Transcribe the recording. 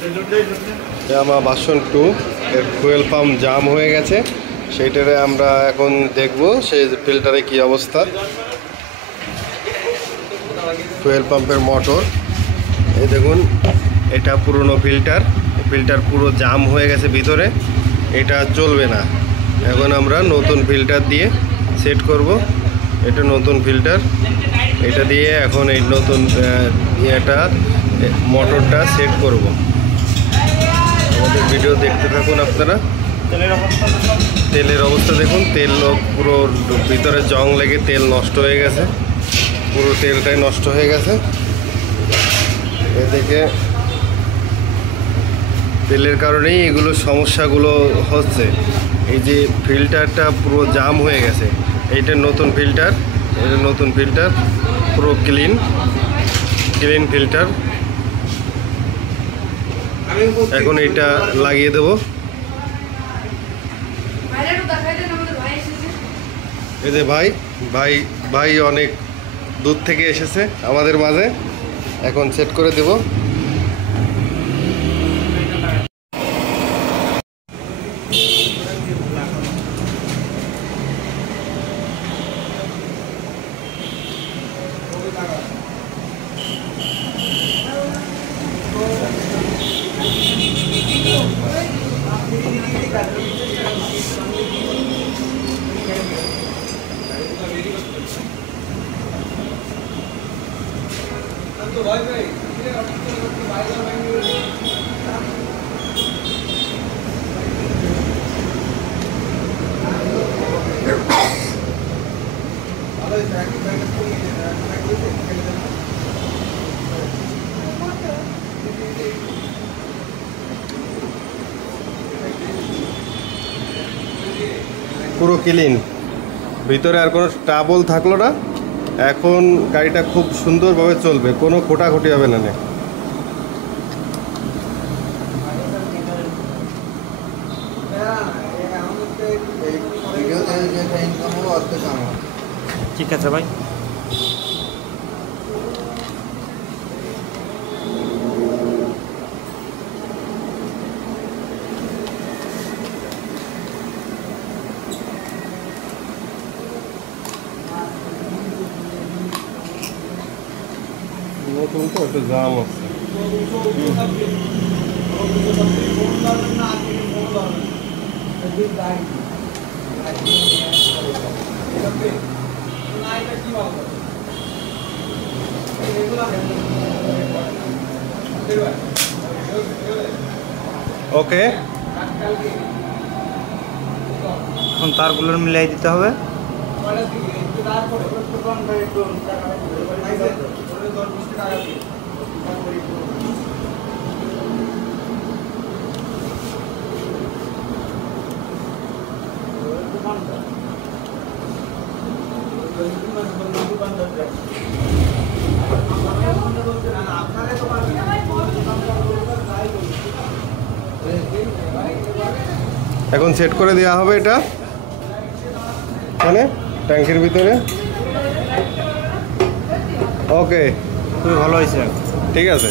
আমার ভার্সন 2 এর fuel pump জাম হয়ে গেছে, সেইটারে আমরা এখন দেখব সেই ফিল্টারে কি অবস্থা। ফুয়েল পাম্পের মোটর এই দেখুন, এটা পুরনো ফিল্টার পুরো জাম হয়ে গেছে ভিতরে, এটা চলবে না। এখন আমরা নতুন ফিল্টার দিয়ে সেট করব। এটা নতুন ফিল্টার, এটা দিয়ে এখন এই নতুন মোটরটা সেট করব। আমাদের ভিডিও দেখতে থাকুন আপনারা। তেলের অবস্থা দেখুন, তেল পুরো ভিতরে জং লেগে তেল নষ্ট হয়ে গেছে, পুরো তেলটাই নষ্ট হয়ে গেছে। এদিকে তেলের কারণেই এগুলো সমস্যাগুলো হচ্ছে। এই যে ফিল্টারটা পুরো জাম হয়ে গেছে, এইটা নতুন ফিল্টার, পুরো ক্লিন ফিল্টার। এখন এটা লাগিয়ে দেব। এই যে ভাই অনেক দূর থেকে এসেছে আমাদের মাঝে, এখন সেট করে দেব। পুরো ক্লিন, ভিতরে আর কোনো ট্রাবল থাকলো না। এখন গাড়িটা খুব সুন্দরভাবে চলবে, কোনো খোটাখুটি হবে না। ঠিক আছে ভাই। নতুন তো একটু জাম আছে। ওকে, এখন তারগুলো মিলাই দিতে হবে। এখন সেট করে দেওয়া হবে এটা মানে ট্যাঙ্কের ভিতরে। ওকে, খুবই ভালো হয়েছে। ঠিক আছে।